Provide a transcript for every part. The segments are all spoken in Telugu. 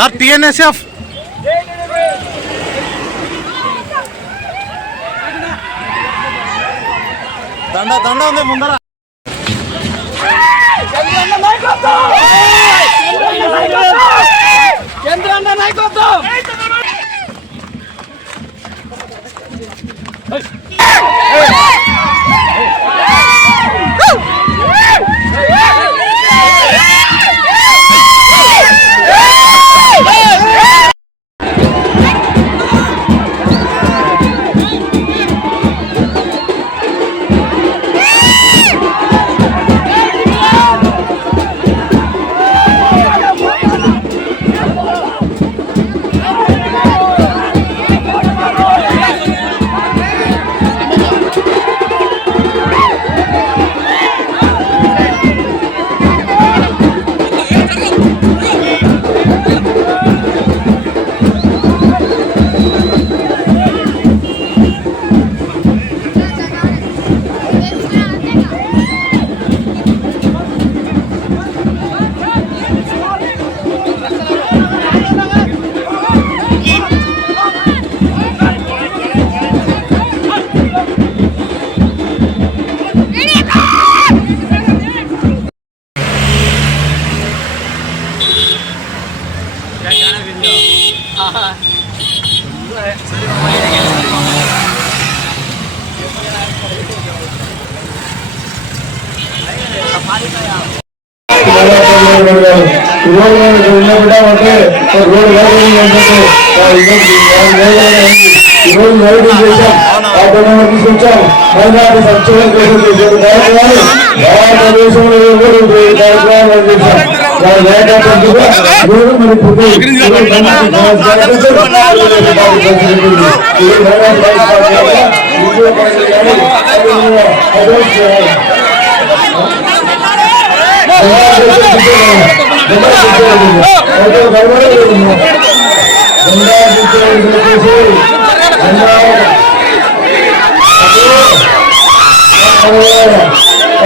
సార్ టిఎన్ఎస్ఎఫ్ దండ దండ ఉంది ముందర. చంద్రన్న నాయకత్వం తీసుకొచ్చాం. మైనార్టీ సంక్షేమం కోసం చేసే కార్యక్రమాలు భారతదేశంలో కార్యక్రమాలు చేశాం.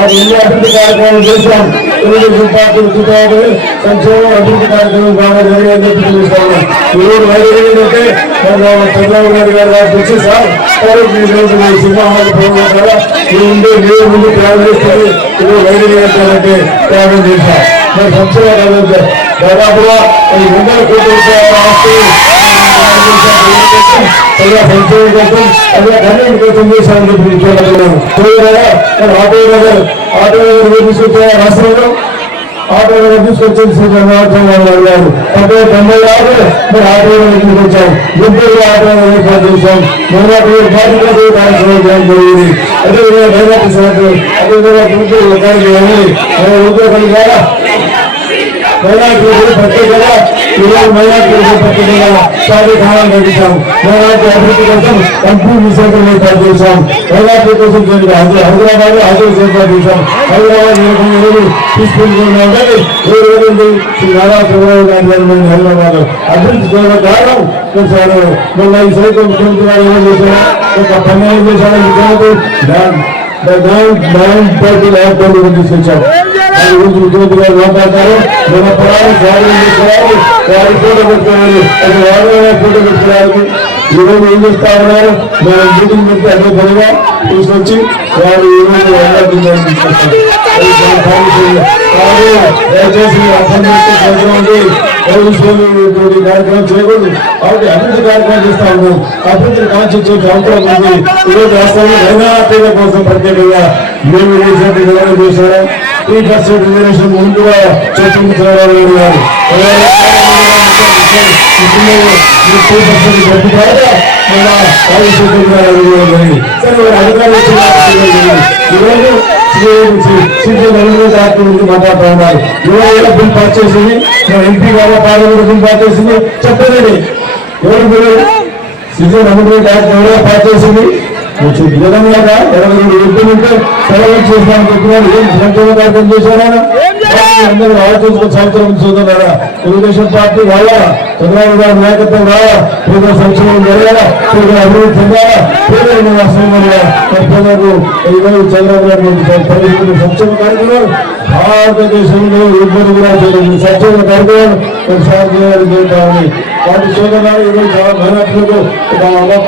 అభివృద్ధి కార్యక్రమం చేశాం. తెలుగుదేశం పార్టీ ఉచితాలు సంక్షేమం అభివృద్ధి కార్యక్రమం బాగా జరిగాయని చెప్పి తెలుస్తాను. ఈరోజు వైద్యులంటే చంద్రబాబు నాయుడు గారు వచ్చి సార్ సినిమా హాల్ ప్రోగ్రాం ద్వారా మీరు ముందు ప్రారంభం చేస్తుంది. ఈరోజు వైద్యులు అంటే ప్రారంభం చేశాం. మరి సంక్షేమ దాదాపుగా 100 కోట్ల రూపాయల ఆస్తి సంక్షేమం కోసం అదే కళ్యాణ్ కోసం చేశామని చెప్పి చూడగలను. ఆటో నగర్ తీసుకొచ్చే రాష్ట్రంలో ఆటో నగర్ తీసుకొచ్చేసి అడిగారు. 96 మరి ఆటో నగర్ తీసుకొచ్చాం. గుంటూరు ఆటో నగర్ ఏర్పాటు చేశాం. బాధ్యత కార్యక్రమం చేయడం జరిగింది. అదేవిధంగా మైనార్టీ శాఖలు అదేవిధంగా గుంటూరు ఉద్యోగుల ద్వారా మైనార్టీలకు ప్రత్యేకంగా ఈరోజు మైనార్టీలకు ప్రత్యేకంగా కార్యక్రమాలు నడిపించాం. మైనార్టీ అభివృద్ధి కోసం కంపెనీ సేవలు ఏర్పాటు చేశాం. మైనార్టీ కోసం హైదరాబాద్ ఆదేశం ఏర్పాటు చేశాం. హైదరాబాద్ తీసుకుంటున్నాం. శ్రీ నారా చంద్రబాబు నాయుడు గారు హైదరాబాద్ అభివృద్ధి చేయడం కారణం మొన్న ఈ సైతం ముఖ్యమంత్రి గారు ఏమో చేశారు. ఒక 12 దేశాల తీసుకొచ్చాం. ముఖ్యమంత్రి గారు మాట్లాడతారు. మన పొలాలు స్వాధీనం చేసుకోవాలి, వారి ఫోటో పెట్టుకోవాలి, అది వారి ఫోటో పెట్టుకోవాలి. ఈరోజు ఏం చేస్తా ఉన్నారు, మనం మీటింగ్ పెట్టి అదే పనిగా తీసుకొచ్చి వారు ఈరోజు తీసుకొస్తారు. దయచేసి కార్యక్రమం చేయకూడదు. కాబట్టి అభివృద్ధి కార్యక్రమం చేస్తా ఉన్నాం. అభివృద్ధిని కాన్షియస్ అవసరం ఉంది. ఈరోజు రాష్ట్రంలో మైనార్టీల కోసం ప్రత్యేకంగా మేము చేశారా 3% రిజర్వేషన్ ముందుగా చర్చించారు. మాట్లాడుతూ ఉన్నారు. 20,000 బిల్ పాస్ చేసింది. ఎంపీ గారు పార్లమెంట్ బిల్ పాస్ చేసింది. చెప్పండి ఎవరు బిల్లు సీజన్ అమౌంట్ ఎవరో పాస్ చేసింది. విధంగా 22 ఎంపీలు ఉంటే సెలవు చేస్తామని చెప్పినారు. ఏం సంక్షేమ కార్యక్రమం చేశారా? అందరూ ఆలోచించుకున్న సంవత్సరం చూస్తున్నారా తెలుగుదేశం పార్టీ రావాలా, చంద్రబాబు గారి నాయకత్వం రావాలా, పేద సంక్షేమం జరగాలా, పేద అభివృద్ధి చెందాలా, పేదలకు ప్రజలకు ఈరోజు చంద్రబాబు గారు పరిస్థితులు సంక్షేమ కార్యక్రమాలు భారతదేశంలో ఇద్దరు కూడా సంక్షేమ కార్యక్రమాలు ఒకసారి చేయాలని వాటి సోదరులు ఈరోజు చాలా మహిళలకు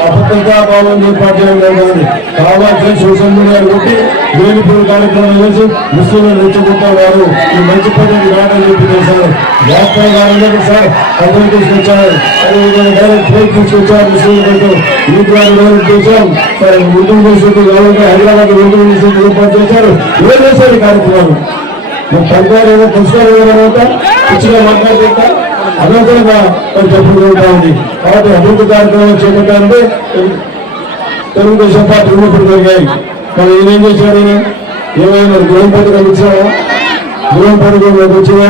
అభద్రతా భావం ఏర్పాటు చేయడం జరిగింది. కావాల్సిన సోషల్ మీడియాను కొట్టి వేలుపూరు కార్యక్రమం చేసి ముస్లింలు రెచ్చగొట్టే వారు ఈ మంచి పద్ధతి రావడం చెప్పి చేశారు. వ్యాపార గారు సార్ అందరూ తీసుకొచ్చారు, అదేవిధంగా డైరెక్ట్ ఫ్లైట్ తీసుకొచ్చారు ముస్లింలకు. ఈ ద్వారా చేశాం ఉర్దూ యూనివర్సిటీ హైదరాబాద్ ఉర్దూ యూనివర్సిటీ ఏర్పాటు చేశారు. ఏ చేశారు కార్యక్రమాలు పరిపాలన ఏదో పుస్తకాలు పిచ్చిగా మాట్లాడుతుంటా అనంతరంగా చెప్పడం జరుగుతూ ఉంది. కాబట్టి అభివృద్ధి కార్యక్రమాలు చేపట్టాలంటే తెలుగుదేశం పార్టీ ఉన్నప్పుడు జరిగాయి. కానీ ఈయన ఏం చేశాడు? ఏమైనా గృహం పథకం ఇచ్చావా? గృహం పథకం వచ్చినా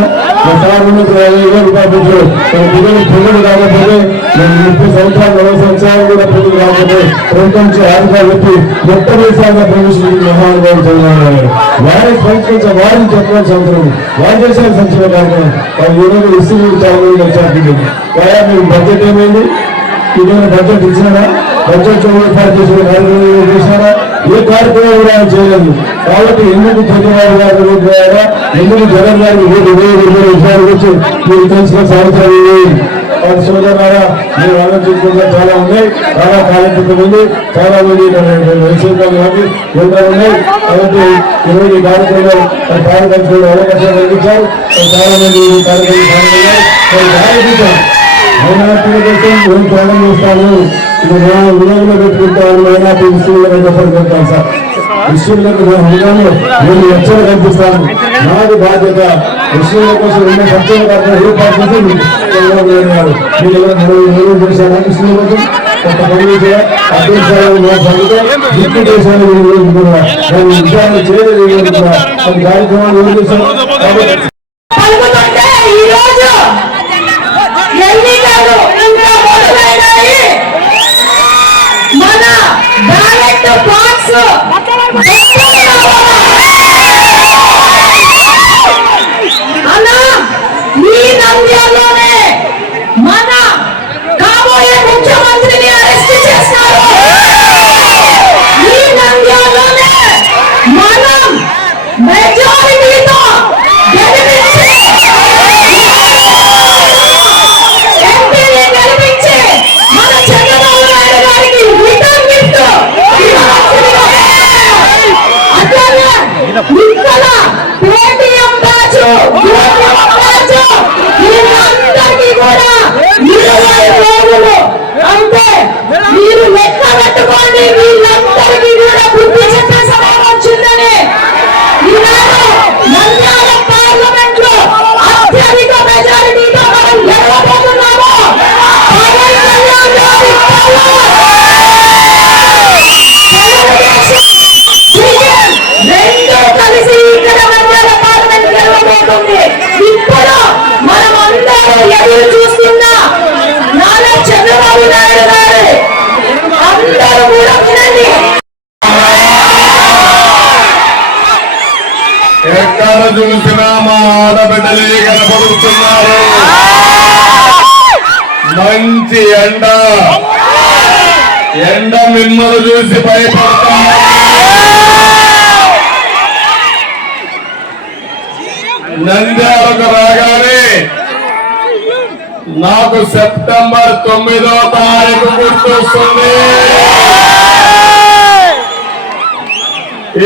సార్ ఉన్నది 50,000 రూపాయలు పెట్టారు. పిల్లలు పిల్లలు రాకపోతే 30 సంవత్సరాలు 40 సంవత్సరాలు కూడా పిల్లలు రాకపోతే ప్రభుత్వం ఆధారాలు పెట్టి మొట్టమొదటిసారిగా ప్రవేశించిన మహానుభావులు చంద్రబాబు వారిని సంస్కరించ వారిని చెప్పాల్సిన అవసరం వారు చేసిన సంక్షేమ కార్యక్రమం వాళ్ళు ఈరోజు ఇస్తున్న చాలా మంది వచ్చారు. వాయా మీరు బడ్జెట్ ఏమైంది? ఇదేమైనా బడ్జెట్ ఇచ్చినారా? బడ్జెట్ ఏర్పాటు చేసిన కార్యక్రమం చేసినారా? ఏ కార్యక్రమం కూడా చేయలేదు. కాబట్టి ఎందుకు చంద్రబాబు గారు పోయారా? ఎందుకు జగన్ గారు 20,000 విషయాలు వచ్చి మీరు తెలుసుకున్న సంవత్సరాలు వారి సోదరులారా మీరు ఆలోచించుకుంటే చాలా ఉన్నాయి. చాలా కార్యక్రమం ఉంది, చాలా మంది యోగాలు ఉన్నాయి. కాబట్టి ఈరోజు ఈ కార్యక్రమం కార్యకర్తలు అవకాశం కల్పించారు. చాలా మంది ఈ కార్యక్రమం మైనార్టీల కోసం నేను త్యాగం చేస్తాను, ఇది విధానంలో పెట్టుకుంటాను, మైనార్టీ ముస్లింలకు చెప్పని పెడతాను సార్. ముస్లింలకు విధానంలో నేను రక్షణ కల్పిస్తాను. నాది బాధ్యత ముస్లింల కోసం ఉన్న సంక్షేమ కార్యక్రమం ఏర్పాటు చేసి మీరు చేశారా? ముస్లింల కోసం కొంత పని దేశాలు విషయాలు చేయలేదు. కార్యక్రమాలు ఏం చేశారు? మన కాబోయే ముఖ్యమంత్రిని అరెస్ట్ చేస్తారు. ఈ నంద్యాలలోనే మనం మెజారిటీతో గెలిపించి ఎంపీని గెలిపించి మన చంద్రబాబు నాయుడు గారికి రిటర్న్ గిఫ్ట్ అట్లనే ఇక్కడ పేటీఎం బ్యాచ్ వీళ్ళందరికీ కూడా 20 రోజులు అంటే మీరు లెక్క పెట్టుకోండి. వీళ్ళందరికీ కూడా బుద్ధి చెప్పే సమయం వచ్చిందని ఈనాడు నంద్యాల పార్లమెంట్ లో అత్యధిక మెజారిటీతో మనం గెలవబోతున్నాము. పవన్ కళ్యాణ్ గారి రెండు కలిసి ఇక్కడ నంద్యాల పార్లమెంట్ గెలవబోతుంది. ఇప్పుడు మనం అందరూ ఎదురు చూస్తున్నా నారా చంద్రబాబు నాయుడు గారు అందరూ కూడా వినండి. ఎక్కడ చూసినా మా ఆడబిడ్డలే కనపడుతున్నారు. మంచి ఎండ మిమ్మల్ని చూసి భయపడుతున్నారు. నంద్యాలకు రాగానే నాకు సెప్టెంబర్ 9వ తారీఖు గుర్తొస్తుంది.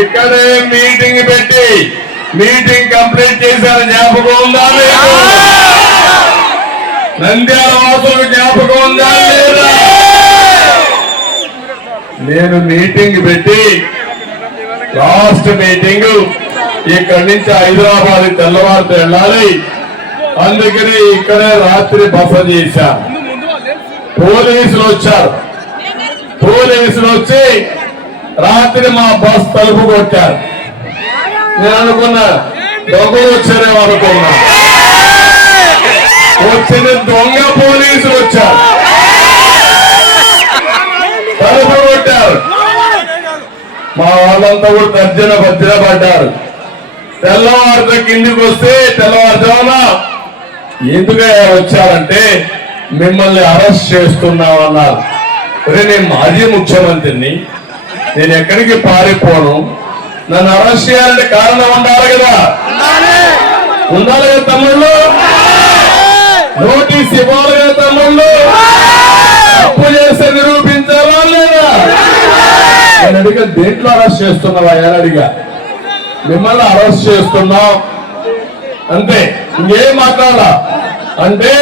ఇక్కడే మీటింగ్ పెట్టి మీటింగ్ కంప్లీట్ చేశారు. జ్ఞాపకం ఉందా లేదా? నంద్యాల వాసులకు జ్ఞాపకం ఉందా లేదా? నేను మీటింగ్ పెట్టి లాస్ట్ మీటింగ్ ఇక్కడి నుంచి హైదరాబాద్ తెల్లవారితో వెళ్ళాలి. అందుకని ఇక్కడే రాత్రి బస చేశా. పోలీసులు వచ్చారు. పోలీసులు వచ్చి రాత్రి మా బస్ తలుపు కొట్టారు. నేను అనుకున్నా దొంగలు వచ్చారేమో అనుకున్నా. వచ్చిన దొంగ పోలీసులు వచ్చారు, తలుపు కొట్టారు. మా వాళ్ళంతా కూడా తర్జన భర్జన పడ్డారు. తెల్లవారితో కిందికి వస్తే తెల్లవారుజామున ఎందుకయ్యా వచ్చారంటే మిమ్మల్ని అరెస్ట్ చేస్తున్నామన్నారు. నేను మాజీ ముఖ్యమంత్రిని, నేను ఎక్కడికి పారిపోను, నన్ను అరెస్ట్ చేయాలంటే కారణం ఉండాలి కదా, ఉండాలి కదా తమ్ముళ్ళు, నోటీస్ ఇవ్వాలి కదా తమ్ముళ్ళు, తప్పు చేస్తే నిరూపించాలా లేదా? నేను అడిగా దేంట్లో అరెస్ట్ చేస్తున్నావా అని అడిగా. మిమ్మల్ని అరెస్ట్ చేస్తున్నాం అంతే, ఇంకేం మాట్లాడాలా అంటే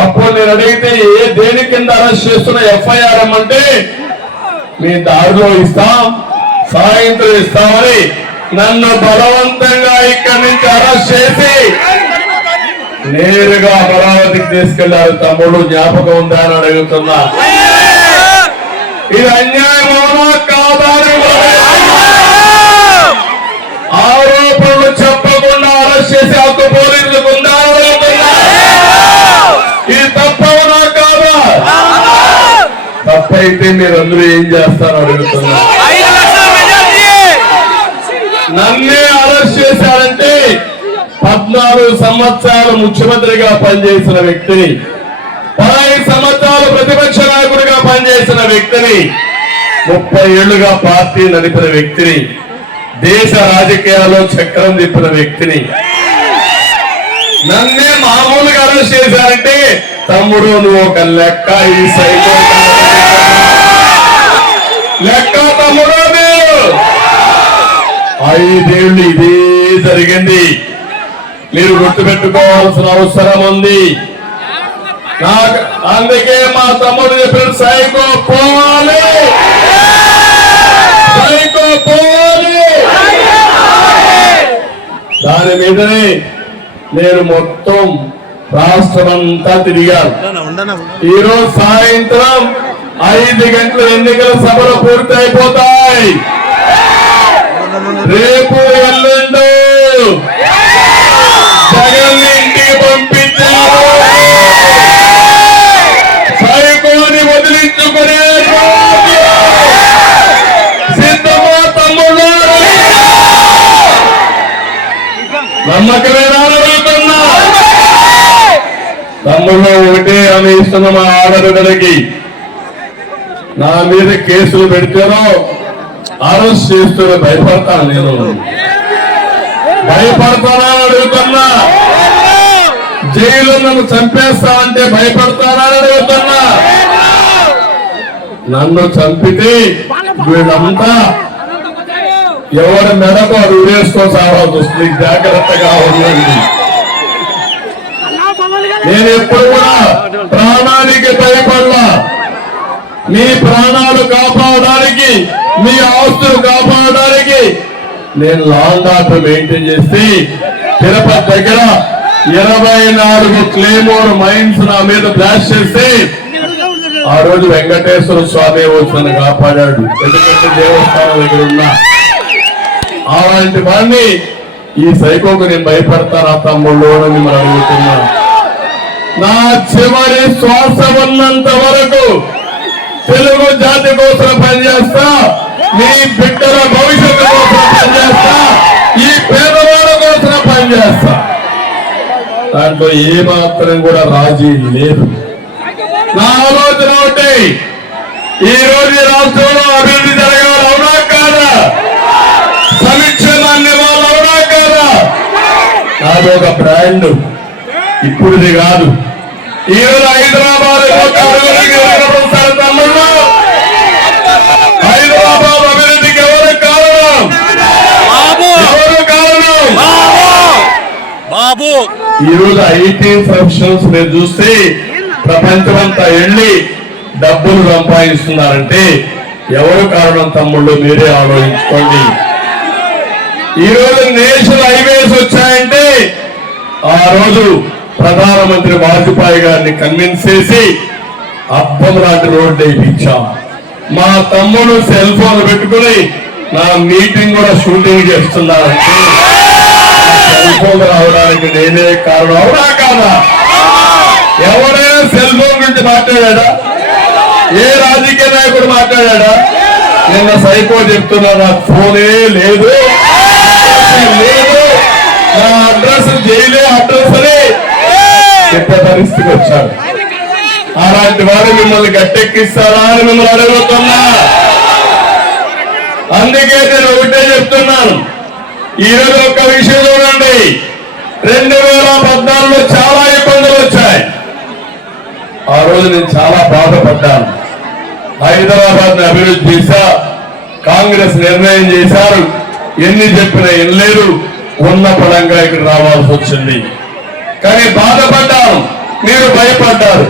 అప్పుడు నేను అడిగితే దేని కింద అరెస్ట్ చేస్తున్న ఎఫ్ఐఆర్ అంటే మీ దారిలో ఇస్తాం, సాయంత్రం ఇస్తామని నన్ను బలవంతంగా ఇక్కడి నుంచి అరెస్ట్ చేసి నేరుగా అమరావతికి తీసుకెళ్లారు. తమ్ముడు జ్ఞాపకం ఉందా అని అడుగుతున్నా. ఇది అన్యాయమా కాదా అని ఆరోపణలు చెప్పకుండా అరెస్ట్ చేసి హక్కు పోలీసులకు ఉందా అని అడుగుతున్నా. ఇది తప్పవునా కాదా? తప్పైతే మీరందరూ ఏం చేస్తారో అడుగుతున్నా. నన్నే అరెస్ట్ చేశారంటే 14 సంవత్సరాలు ముఖ్యమంత్రిగా పనిచేసిన వ్యక్తిని, 15 సంవత్సరాలు ప్రతిపక్ష నాయకుడిగా పనిచేసిన వ్యక్తిని, 30 ఏళ్లుగా పార్టీ నడిపిన వ్యక్తిని, దేశ రాజకీయాల్లో చక్రం తిప్పిన వ్యక్తిని నన్నే మామూలుగా అరెస్ట్ చేశారంటే తమ్ముడు నువ్వు ఒక లెక్క, ఈ సైకో లెక్క తమ్ముడు. మీరు 5 ఏళ్ళు ఇదే జరిగింది. మీరు గుర్తుపెట్టుకోవాల్సిన అవసరం ఉంది. నాకు అందుకే మా తమ్ముడు చెప్పిన సైకో పోవాలి, సైకో పోవాలి. దాని మీదనే నేను మొత్తం రాష్ట్రమంతా తిరిగాను. ఈరోజు సాయంత్రం 5 గంటల ఎన్నికల సభలు పూర్తి అయిపోతాయి. రేపు ఎల్లుండు జగన్ ఇంటికి పంపించారు. సైకోని వదిలించుకునే సిద్ధమా తమ్ముడు? నమ్మకమేనా అడుగుతున్నా. తమ్ముళ్ళు ఒకటే అని ఇస్తున్న మా ఆడబిడ్డలకి నా మీద కేసులు పెడితేనో అరెస్ట్ చేస్తూ భయపడతాను. నేను భయపడతానా అడుగుతున్నా. జైలు నన్ను చంపేస్తానంటే భయపడతానని అడుగుతున్నా. నన్ను చంపితే వీళ్ళంతా ఎవరి మెడకు అది ఉరేసుకో సావాల్సి వస్తుంది. జాగ్రత్తగా ఉండండి. నేను ఎప్పుడు కూడా ప్రాణానికి భయపడలా. మీ ప్రాణాలు కాపాడడానికి, మీ ఆస్తులు కాపాడడానికి నేను లాంగ్ ఆర్డర్ మెయింటైన్ చేసి తిరుపతి దగ్గర 24 క్లేమోర్ మైన్స్ నా మీద బ్లాస్ట్ చేస్తే ఆ రోజు వెంకటేశ్వర స్వామి వచ్చి కాపాడాడు. ఎందుకంటే దేవస్థానం దగ్గర ఉన్నా. అలాంటి వాడిని ఈ సైకోకు నేను భయపడతాను. ఆ తమ్ముళ్ళు మిమ్మల్ని అడుగుతున్నా. నా చివరి శ్వాస ఉన్నంత వరకు తెలుగు జాతి కోసం పనిచేస్తా, మీ బిడ్డల భవిష్యత్తు కోసం పనిచేస్తా, ఈ పేదవాళ్ళ కోసం పనిచేస్తా. దాంట్లో ఏమాత్రం కూడా రాజీ లేదు. నా ఆలోచన ఒకటి, ఈ రోజు రాష్ట్రంలో అభివృద్ధి జరగాలి, అవునా కాదా? సమీక్షలు వాళ్ళు అవునా కాదా? నాది ఒక బ్రాండ్, ఇప్పుడుది కాదు. ఈ రోజు హైదరాబాద్ తమ్ముళ్ళు, హైదరాబాద్ అభివృద్ధికి ఎవరు కారణం? ఎవరు కారణం? బాబు. ఈ రోజు ఐటీ ప్రొఫెషనల్స్ మీరు చూస్తే ప్రపంచమంతా వెళ్ళి డబ్బులు సంపాదిస్తున్నారంటే ఎవరు కారణం తమ్ముళ్ళు? మీరే ఆలోచించుకోండి. ఈ రోజు నేషనల్ హైవేస్ వచ్చాయంటే ఆ రోజు ప్రధానమంత్రి వాజ్పేయి గారిని కన్విన్స్ చేసి అబ్బం లాంటి రోడ్డు వేయించాం. మా తమ్ముడు సెల్ ఫోన్ పెట్టుకుని నా మీటింగ్ కూడా షూటింగ్ చేస్తున్నారంటే సెల్ ఫోన్ రావడానికి నేనే కారణం, అవునా కాదా? ఎవరైనా సెల్ ఫోన్ గురించి మాట్లాడా? ఏ రాజకీయ నాయకుడు మాట్లాడా? నిన్న సైకో చెప్తున్నా నాకు ఫోనే లేదు లేదు నా అడ్రస్ జైలే అడ్రస్ అని చెప్పే పరిస్థితికి వచ్చారు. అలాంటి వారు మిమ్మల్ని గట్టెక్కిస్తారా అని మిమ్మల్ని అడుగుతున్నా. అందుకే నేను ఒకటే చెప్తున్నాను, ఈరోజు ఒక్క విషయం చూడండి. 2014లో చాలా ఇబ్బందులు వచ్చాయి. ఆ రోజు నేను చాలా బాధపడ్డాను. హైదరాబాద్ ని అభివృద్ధి చేశా, కాంగ్రెస్ నిర్ణయం చేశారు, ఎన్ని చెప్పినా వినలేదు, ఉన్న పడంగా ఇక్కడ రావాల్సి వచ్చింది. కానీ బాధపడ్డాను, మీరు భయపడ్డారు.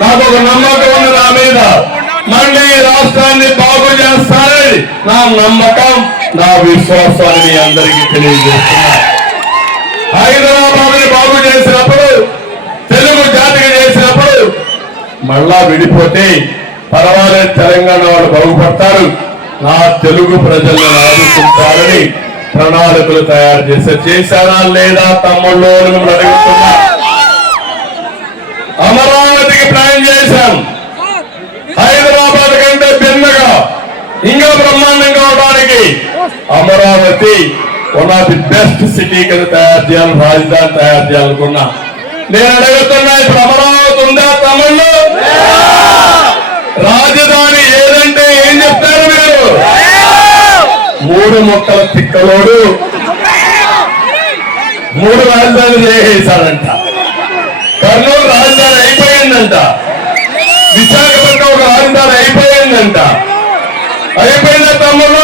నాకు ఒక నమ్మకం ఉంది నా మీద, మళ్ళీ రాష్ట్రాన్ని బాగు చేస్తారని నా నమ్మకం, నా విశ్వాసాన్ని మీ అందరికీ తెలియజేస్తున్నా. హైదరాబాద్ ని బాగు చేసినప్పుడు, తెలుగు జాతికి చేసినప్పుడు మళ్ళా విడిపోతే పర్వాలేదు, తెలంగాణ వాళ్ళు బాగుపడతారు, నా తెలుగు ప్రజలను ఆదుకుంటారని ప్రణాళికలు తయారు చేశారా లేదా తమ్ముళ్ళు అని మిమ్మల్ని అడుగుతున్నా. అమరావతికి ప్లాన్ చేశాం. హైదరాబాద్ కంటే భిన్నగా ఇంకా బ్రహ్మాండంగా అవడానికి Amaravati one of the best city కింద తయారు చేయాలి, రాజధాని తయారు చేయాలనుకున్నా. నేను అడుగుతున్నా, ఇప్పుడు అమరావతి ఉందా తమ్ముళ్ళు? రాజధాని ఏదంటే ఏం చెప్తారు మీరు? 3 మొక్కల తిక్కలోడు 3 రాజధానులు చేసేశాడంట. కర్నూలు రాజధాని అయిపోయిందంట, విశాఖపట్నం ఒక రాజధాని అయిపోయిందంట. అయిపోయిన తమ్ముళ్ళు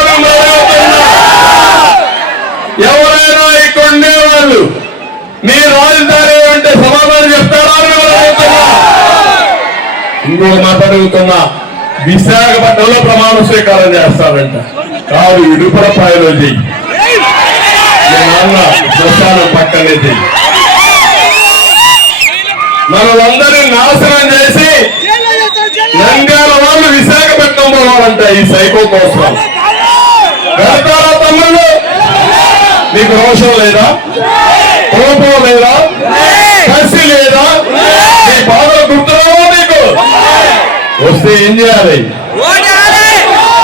ఎవరైనా ఇక్కడ ఉండేవాళ్ళు మీ రాజధాని అంటే సమాధానం చెప్తారా? ఇంకొక మాట అడుగుతున్నా, విశాఖపట్నంలో ప్రమాణ స్వీకారం చేస్తారంట. కాదు, ఇడుపురపాయలో చెయ్యి, నాన్న శ్మశానం పక్కనే చెయ్యి. మనలందరినీ నాశనం చేసి నంద్యాల వాళ్ళు విశాఖపట్నం పోవాలంట ఈ సైకో కోసం. వెళ్తారా తమ్ముళ్ళు? మీకు రోషం లేదా? కోపం లేదా? కసి లేదా? మీ బాధలు గుర్తున్నావా మీకు? వస్తే ఏం చేయాలి?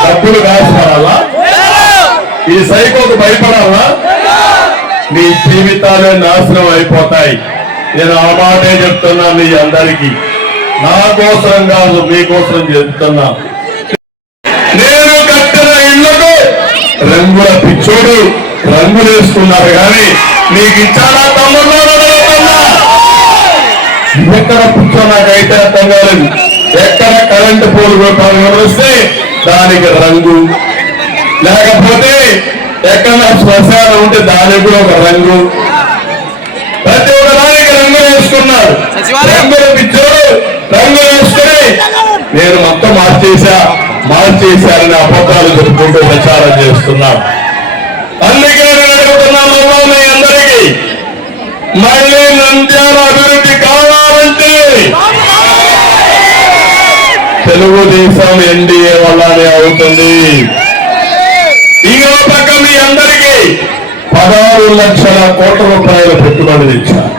డబ్బులు కాసుకోవాలా? ఈ సైకోకు భయపడాలా? మీ జీవితాలే నాశనం అయిపోతాయి. నేను ఆ మాటే చెప్తున్నా మీ అందరికీ, నా కోసం కాదు మీకోసం చెప్తున్నా. నేను కట్టిన ఇళ్లకు రంగుల పిచ్చోడు రంగులు వేసుకున్నారు కానీ మీకు ఇచ్చారా తమ్ముళ్ళు? ఎక్కడ పిచ్చో నాకైతే అర్థం కాలేదు. ఎక్కడ కరెంటు పోలు వస్తే దానికి రంగు, లేకపోతే ఎక్కడ శ్మశానం ఉంటే దానికి కూడా ఒక రంగు, ప్రతి ఒక్క దానికి రంగులు వేసుకున్నారు. రంగులు పిచ్చోడు రంగులు వేసుకుని నేను మొత్తం మార్చేశారని అబద్ధాలు చెప్పుకుంటూ ప్రచారం చేస్తున్నాను. అందుకే నేను అడుగుతున్నాను మీ అందరికీ, మళ్ళీ నంద్యాల అభివృద్ధి కావాలంటే తెలుగుదేశం ఎన్డీఏ వల్లనే అవుతుంది. ఇంకో పక్క మీ అందరికీ 16 లక్షల కోట్ల రూపాయల పెట్టుబడులు ఇచ్చారు.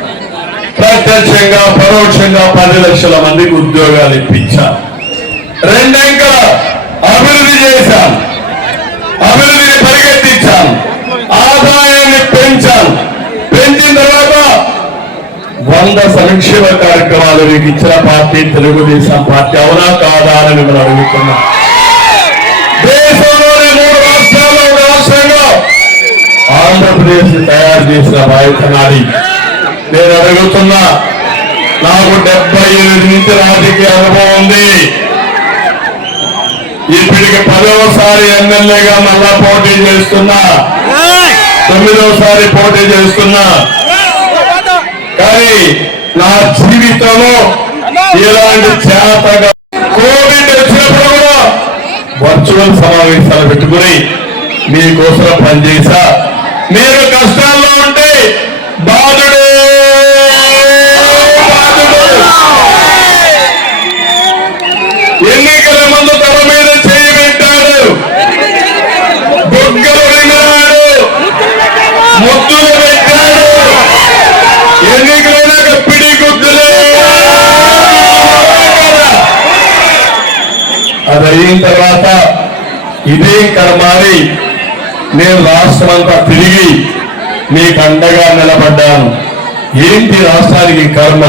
ప్రత్యక్షంగా పరోక్షంగా 10 లక్షల మందికి ఉద్యోగాలు ఇప్పించారు. 2 అంకెల అభివృద్ధి చేశాం, అభివృద్ధిని పరిగెత్తించాం, ఆదాయాన్ని పెంచాం. పెంచిన తర్వాత 100 సంక్షేమ కార్యక్రమాలు మీకు ఇచ్చిన పార్టీ తెలుగుదేశం పార్టీ. అవునా కాదా అని మిమ్మల్ని అడుగుతున్నా. దేశంలోని 3 రాష్ట్రాల్లో ఒక రాష్ట్రంలో ఆంధ్రప్రదేశ్ తయారు చేసిన బాధ్యత నాది. నేను అడుగుతున్నా, నాకు 78 నుంచి రాజకీయ అనుభవం ఉంది. ఇప్పటికి 10వసారి ఎమ్మెల్యేగా మళ్ళా పోటీ చేస్తున్నా, 9వసారి పోటీ చేస్తున్నా. కానీ నా జీవితంలో ఇలాంటి చేతగా కోవిడ్ వచ్చినప్పుడు కూడా వర్చువల్ సమావేశాలు పెట్టుకుని మీకోసం పనిచేశా. మీరు కష్టాల్లో ఉంటే బాధుడే ఎన్నికల ముందు తల మీద చేయి పెట్టాడు, బొగ్గలు విన్నాడు, ముద్దులు పెట్టాడు. ఎన్నికలైనాక పిడి గుద్దులే. అది అయిన తర్వాత ఇదే కర్మారి నేను రాష్ట్రం అంతా తిరిగి మీకు అండగా నిలబడ్డాను. ఏంటి రాష్ట్రానికి కర్మ?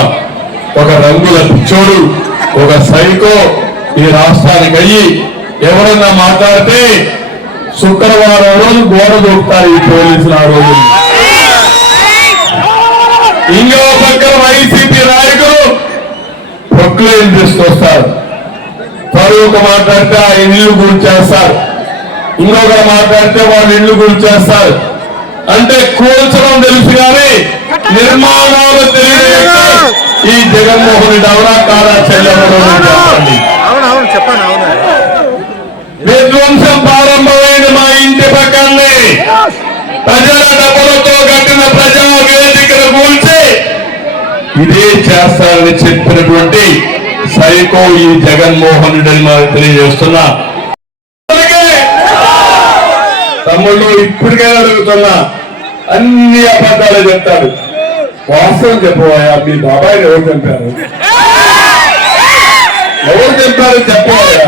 ఒక రంగుల పిచ్చోడు, ఒక సైకో ఈ రాష్ట్రానికి అయ్యి ఎవరన్నా మాట్లాడితే శుక్రవారం రోజు గోడ దూకుతారు ఈ పోలీసులు. ఆ రోజు ఇంకో పక్కన వైసీపీ నాయకులు ప్రొక్లైన్ తీసుకొస్తారు. పరువుకు మాట్లాడితే ఆ ఇల్లు కూల్చేస్తారు, ఇంకొకరు మాట్లాడితే వాళ్ళ ఇల్లు కూల్చేస్తారు. అంటే కూల్చడం తెలుసు కానీ నిర్మాణాలు తెలియదు. ఈ జగన్మోహన్ రెడ్డి అవునా కాదా చెల్లెమ్మడు చెప్పండి. అవునవును చెప్పండి. అవును విధ్వంసం ప్రారంభమైన మా ఇంటి పక్కనే ప్రజల డబ్బులతో కట్టిన ప్రజా వేదికను కూల్చి ఇదే చేస్తారని చెప్పినటువంటి సైకో ఈ జగన్మోహన్ రెడ్డి మాకు తెలియజేస్తున్నా. తమ్ముళ్ళు ఇప్పటికైనా అడుగుతున్నా, అన్ని అబద్ధాలు చెప్తాడు. వాస్తవం చెప్పబోయా, మీ బాబాయిని ఎవరు చంపారు? ఎవరు చంపారు చెప్పబోయా?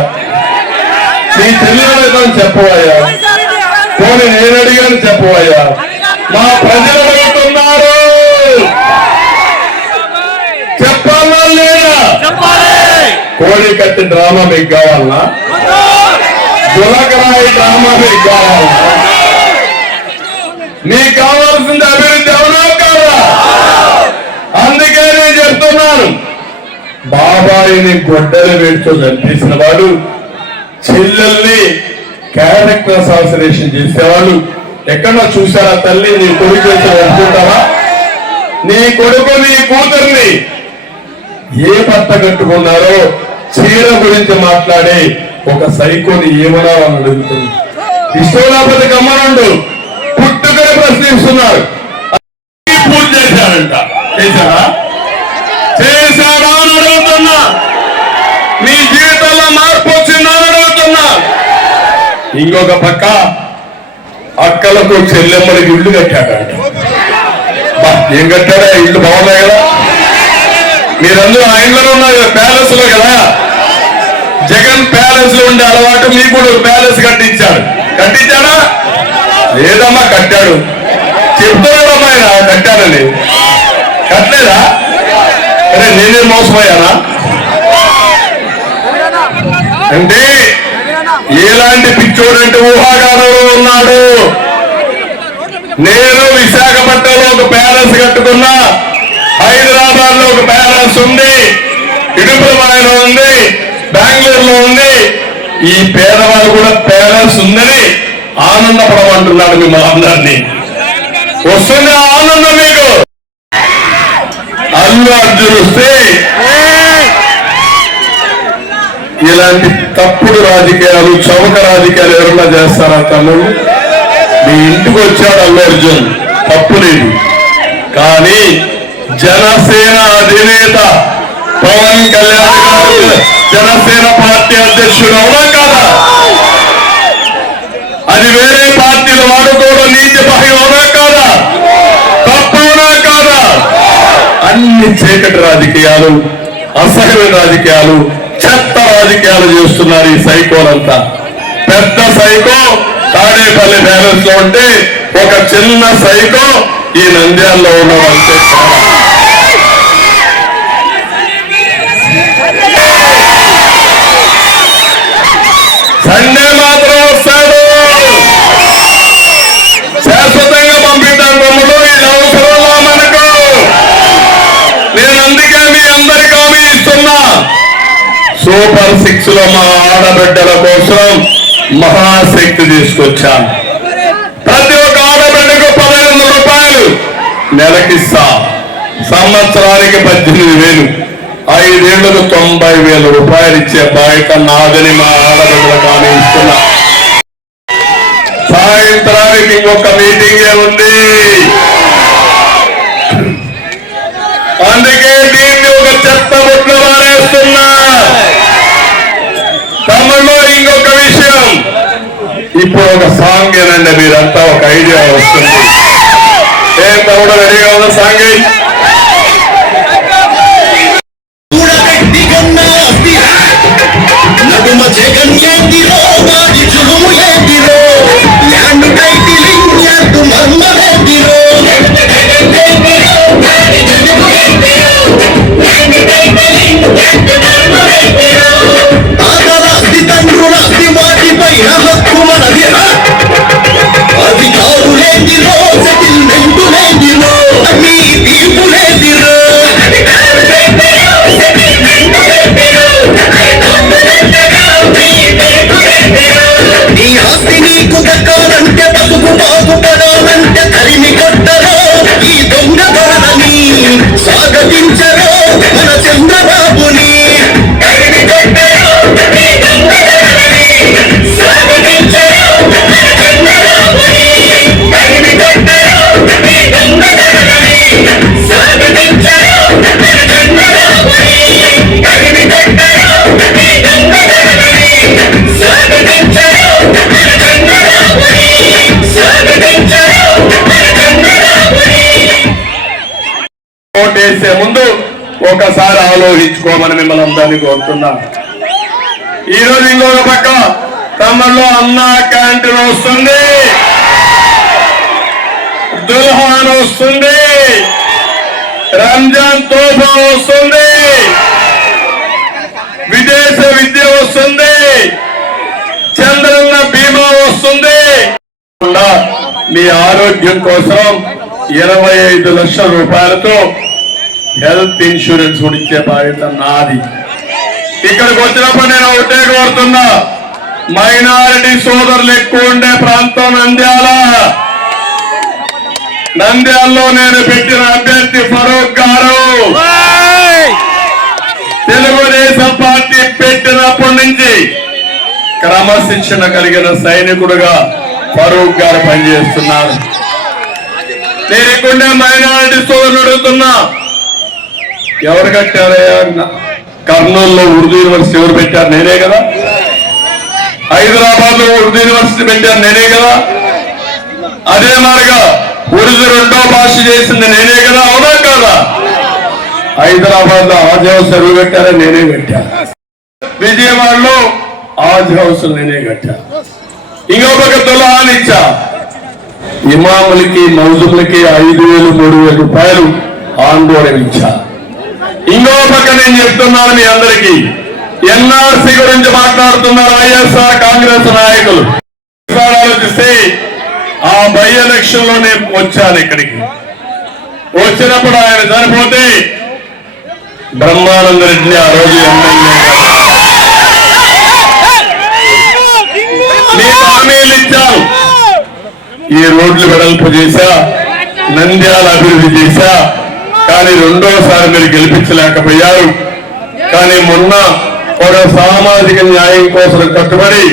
మీ చెల్లెలను చెప్పబోయా? పోనీ నేను అడిగాను చెప్పబోయా? మా ప్రజలు అడుగుతున్నారు, చెప్పాలా లేదా? కోడి కట్టి డ్రామా మీకు కావాలన్నా? గులకరాయి డ్రామా మీకు కావాలన్నా? మీకు కావాల్సింది అభివృద్ధి అవునా కాదా? అందుకే నేను చెప్తున్నాను, బాబాయిని గొడ్డలు వేస్తూ చంపేసిన వాడు, చెల్లెల్ని క్యారెక్టర్ అసాసినేషన్ చేసేవాళ్ళు ఎక్కడో చూసారా? తల్లి నీ కొడుకు అనుకుంటావా? నీ కొడుకు నీ కూతుర్ని ఏ బట్ట కట్టుకున్నారో చీర గురించి మాట్లాడే ఒక సైకోని ఏమన్నా అని అడుగుతుంది. ఇష్టం లేకపోతే గమ్మనుండు, పుట్టుకని ప్రశ్నిస్తున్నారు. పూజ చేశారంట, చేశారా? చేశారా అని అడుగుతున్నా. మీ జీవితంలో మార్పు వచ్చిందా అని అడుగుతున్నా. ఇంకొక పక్క అక్కలకు చెల్లెమ్మడికి ఇల్లు కట్టాడంట. ఏం కట్టాడా? ఇల్లు బాగున్నాయి కదా, మీరందరూ ఆ ఇంట్లో ఉన్నారు కదా, ప్యాలెస్ లో కదా. జగన్ ప్యాలెస్ లో ఉండే అలవాటు మీకు కూడా ప్యాలెస్ కట్టించాడు. కట్టించాడా? లేదమ్మా కట్టాడు. చెప్తున్నాడమ్మా ఆయన కట్టాడని. కట్టలేదా? అరే నేనే మోసపోయానా? అంటే ఎలాంటి పిచ్చోడంటే ఊహాగానంలో ఉన్నాడు. నేను విశాఖపట్నంలో ఒక ప్యాలెస్ కట్టుకున్నా, హైదరాబాద్ లో ఒక ప్యాలెస్ ఉంది, ఇడుపులమాయలో ఉంది, బెంగళూరులో ఉంది. ఈ పేదవాళ్ళు కూడా ప్యాలెస్ ఉందని ఆనందపడమంటున్నాడు మిమ్మల్ని అందరినీ. వస్తుంది ఆనందం మీకు. అల్లు అర్జున్ వస్తే ఇలాంటి తప్పుడు రాజకీయాలు, చౌక రాజకీయాలు ఎవరన్నా చేస్తారా? తమ్ముడు మీ ఇంటికి వచ్చాడు అల్లు అర్జున్, తప్పు లేదు. కానీ జనసేన అధినేత పవన్ కళ్యాణ్ గారు జనసేన పార్టీ అధ్యక్షుడు అవునా కాదా? అది వేరే పార్టీలు వాడుకోవడం నీతి భయం అవునా కాదా? తప్పవునా కాదా? అన్ని చీకటి రాజకీయాలు, అసహ్య రాజకీయాలు, చెత్త రాజకీయాలు చేస్తున్నారు ఈ సైకోలంతా. పెద్ద సైకో తాడేపల్లి బ్యాలెన్స్ లో ఉంటే ఒక చిన్న సైకో ఈ నంద్యాలలో ఉన్నదంటే సండే మాత్రం వస్తాడు, శాశ్వతంగా పంపిద్దాం. తమ్ముడు ఇది అవసరంలా మనకు. నేను అందుకే మీ అందరికీ హామీ ఇస్తున్నా, సూపర్ 6 లో మా ఆడబిడ్డల కోసం మహాశక్తి తీసుకొచ్చాను. ప్రతి ఒక్క ఆడబిడ్డకు 1500 రూపాయలు నెలకిస్తా. సంవత్సరానికి 18,000, 5 ఏళ్లకు 90,000 రూపాయలు ఇచ్చే బాధ్యత నాదని మా ఆడబిడ్డలకు హామీ ఇస్తున్నా. సాయంత్రానికి ఇంకొక మీటింగే ఉంది. అందుకే దీన్ని ఒక చెత్త బుట్లో మారేస్తున్నా. తమలో ఇంకొక విషయం, ఇప్పుడు ఒక సాంగ్ ఏనండి, మీరంతా ఒక ఐడియా వస్తుంది. ఏం తమ్ముడు రెడీగా ఉన్న సాంగ్? జగన్ చంద్రబాబుని తరిమి కొట్టారు మీ దొంగలని స్వాగతించారు చంద్రబాబుని తరిమి కొట్టారు మీ దొంగలని స్వాగతించారు చంద్రబాబుని తరిమి కొట్టారు మీ దొంగలని స్వాగతించారు చంద్రబాబుని స్వాగతించారు చంద్రబాబుని. ఓటేసే ముందు ఒకసారి ఆలోచించుకోమని మిమ్మల్ని అందరినీ కోరుతున్నాం. ఈరోజు ఇంకొక పక్క తమలో అన్నా క్యాంటీన్ వస్తుంది, దుల్హాన్ వస్తుంది, రంజాన్ తోఫా వస్తుంది, విదేశ విద్య వస్తుంది, చంద్రన్న బీమా వస్తుంది. మీ ఆరోగ్యం కోసం 25 లక్షల రూపాయలతో హెల్త్ ఇన్సూరెన్స్ కూడా ఇచ్చే బాధ్యత నాది. ఇక్కడికి వచ్చినప్పుడు నేను ఒకటే కోరుతున్నా, మైనారిటీ సోదరులు ఎక్కువ ఉండే ప్రాంతం నంద్యాలలో నేను పెట్టిన అభ్యర్థి ఫరూక్ గారు తెలుగుదేశం పార్టీ పెట్టినప్పటి నుంచి క్రమశిక్షణ కలిగిన సైనికుడుగా ఫరూక్ గారు పనిచేస్తున్నారు. నేను ఇక్కడే మైనారిటీ సోదరులు అడుగుతున్నా, ఎవరు కట్టారయ్యా? కర్నూలులో ఉర్దూ యూనివర్సిటీ ఎవరు పెట్టారు? నేనే కదా. హైదరాబాద్ లో ఉర్దూ యూనివర్సిటీ పెట్టారు నేనే కదా. అదే మాదిరిగా ఉర్దూ రెండో భాష చేసింది నేనే కదా, అవునా కదా. హైదరాబాద్ లో ఆజ్ హౌస్ ఎవరు కట్టారో నేనే కట్టా. విజయవాడలో ఆజ్ హౌస్ నేనే కట్టా. ఇంకొక దుల్హాన్ ఇచ్చా. ఇమాములకి మౌజుములకి 5,000 3,000 రూపాయలు ఆందోళన ఇచ్చా. ఇంకో పక్క నేను చెప్తున్నాను మీ అందరికీ, ఎన్ఆర్సీ గురించి మాట్లాడుతున్నారు వైఎస్ఆర్ కాంగ్రెస్ నాయకులు. ఆలోచిస్తే ఆ బై ఎలక్షన్ లో నేను వచ్చాను. ఇక్కడికి వచ్చినప్పుడు ఆయన చనిపోతే బ్రహ్మానంద రెడ్డిని ఆ రోజు మీకు హామీలు ఇచ్చాను. ఈ రోడ్లు వెడల్పు చేశా, నంద్యాల అభివృద్ధి చేశా, కానీ రెండోసారి మీరు గెలిపించలేకపోయారు. కానీ మొన్న ఒక సామాజిక న్యాయం కోసం కట్టుబడి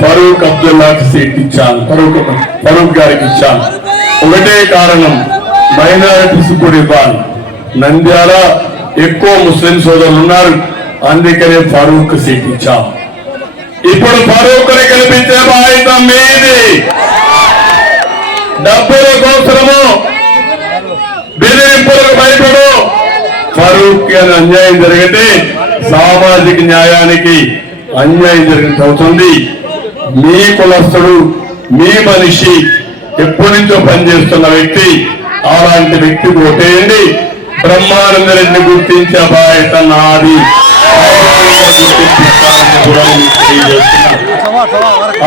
ఫరూక్ అబ్దుల్లాకి సీట్ ఇచ్చాను, ఫరూక్ గారికి ఇచ్చాను. ఒకటే కారణం, మైనారిటీస్ కూడా ఇవ్వాలి. నంద్యాల ఎక్కువ ముస్లిం సోదరులు ఉన్నారు, అందుకనే ఫరూక్ సీట్ ఇచ్చాం. ఇప్పుడు ఫరూక్ ని గెలిపించే బాధ్యత మీది. డబ్బుల కోసము బెదిరింపులకు భయపడు. ఫరూక్ అని అన్యాయం జరిగితే సామాజిక న్యాయానికి అన్యాయం జరిగినట్టు అవుతుంది. మీ కులస్తుడు, మీ మనిషి, ఎప్పటి నుంచో పనిచేస్తున్న వ్యక్తి, అలాంటి వ్యక్తికి ఓటేయండి. బ్రహ్మానంద రెడ్డిని గుర్తించే బాధ్యత నాది.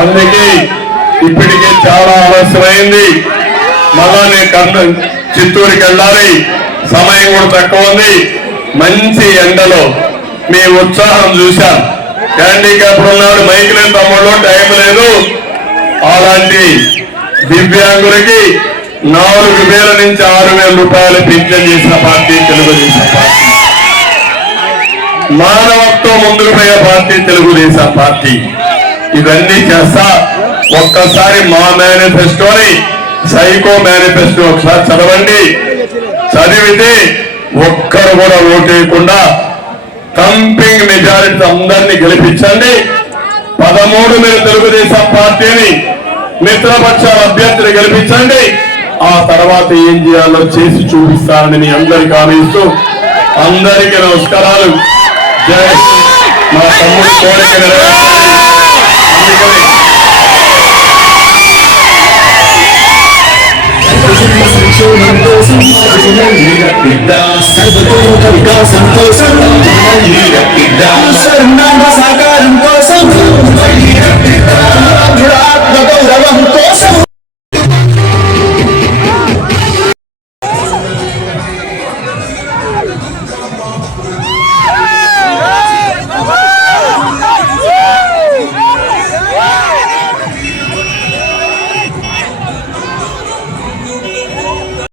అందుకే ఇప్పటికే చాలా ఆలస్యమైంది. మళ్ళా నేను చిత్తూరుకి వెళ్ళాలి, సమయం కూడా తక్కువ ఉంది. మంచి ఎండలో మీ ఉత్సాహం చూశాను. హ్యాండిక్యాప్ ఉన్నాడు, మైక్ లేని తమ్ముళ్ళు, టైం లేదు. అలాంటి దివ్యాంగులకి 4,000 నుంచి 6,000 రూపాయలు పింఛన్ చేసిన పార్టీ తెలుగుదేశం పార్టీ. మానవత్వం ముందుకు పోయే పార్టీ తెలుగుదేశం పార్టీ. ఇవన్నీ చేస్తా. ఒక్కసారి మా మేనిఫెస్టోని, సైకో మేనిఫెస్టో ఒకసారి చదవండి. చదివితే ఒక్కరు కూడా ఓటేయకుండా థంపింగ్ మెజారిటీ అందరినీ గెలిపించండి. 13 మీరు తెలుగుదేశం పార్టీని మిత్రపక్షాల అభ్యర్థిని గెలిపించండి. ఆ తర్వాత ఏం చేయాలో చేసి చూపిస్తానని మీ అందరికీ హామీస్తూ అందరికీ నమస్కారాలు. జై మా తమ్ముడు కోరిక నెరవేర్చాలి. వికాసం కోసం సాకారం కోసం